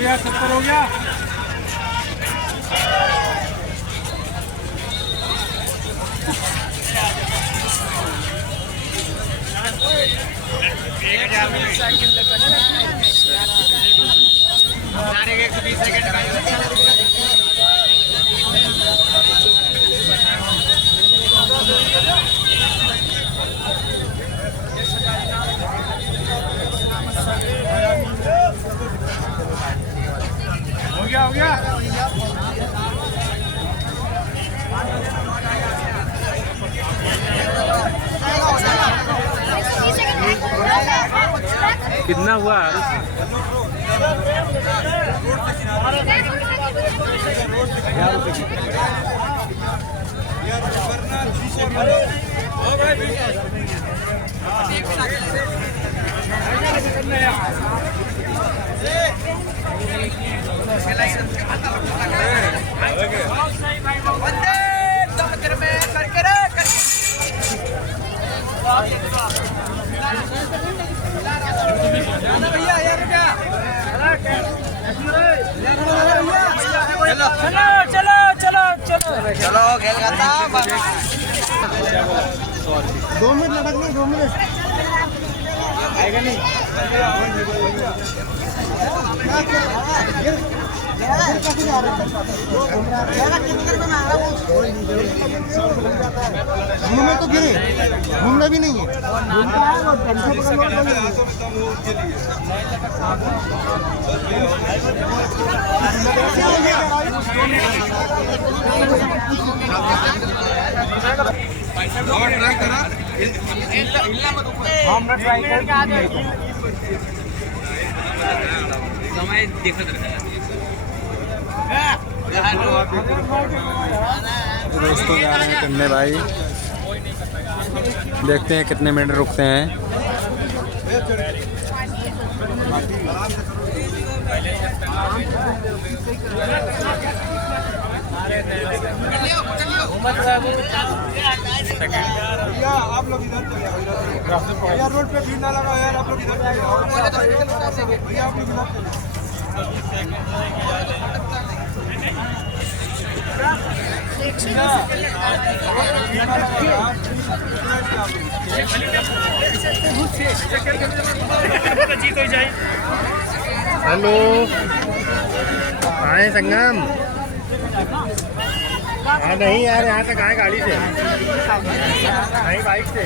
गया 70 हो गया। हो गया कितना हुआ? चलो खेल खाता 2 मिनट लटक नहीं 2 मिनट आएगा नहीं घूमने तो गिरे घूमना भी नहीं है दोस्तों जा रहे हैं करने भाई, देखते हैं कितने मिनट रुकते हैं। आप लोग इधर यार, रोड पे भीड़ ना लगा यार, आप लोग इधर भैया आप लोग हेलो आए संगम? हाँ नहीं यार, यहाँ तक आए गाड़ी से, नहीं बाइक से।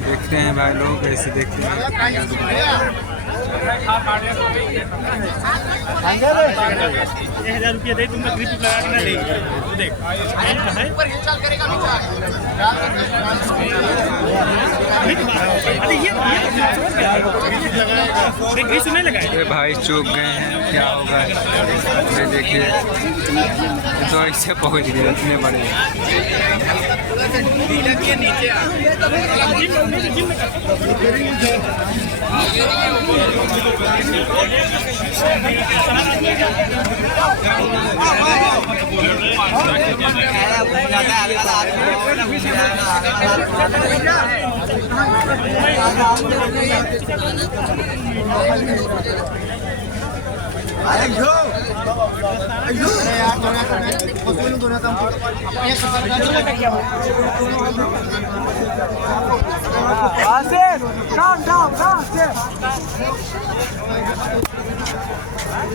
देखते हैं भाई लोग कैसे देखते हैं। 1000 रुपया दे तुमने ग्रिप लगा के ना ले देख ऊपर हिलचाल करेगा ये भाई चूक गए हैं, क्या होगा ये देखिए। तो इससे पहुंच गए इतने बड़े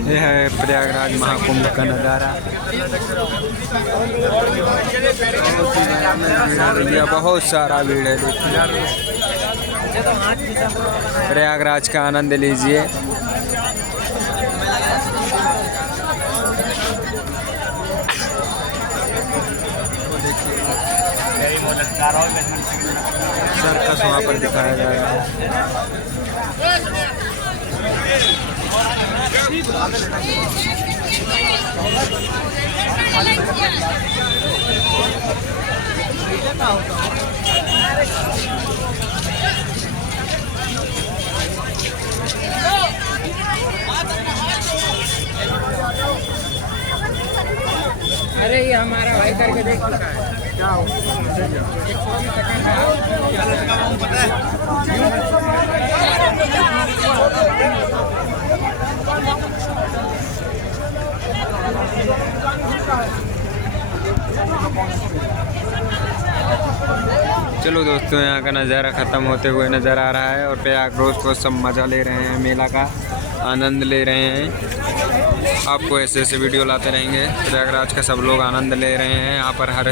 ये है प्रयागराज महाकुंभ का नज़ारा। बहुत सारा भीड़ है, प्रयागराज का आनंद लीजिए। सर्कस वहाँ पर दिखाया जा रहा है। अरे ये हमारा भाई करके देख चुका है। चलो दोस्तों, यहाँ का नज़ारा ख़त्म होते हुए नज़र आ रहा है और प्रयागराज को सब मज़ा ले रहे हैं, मेला का आनंद ले रहे हैं। आपको ऐसे ऐसे वीडियो लाते रहेंगे। प्रयागराज का सब लोग आनंद ले रहे हैं। यहाँ पर हर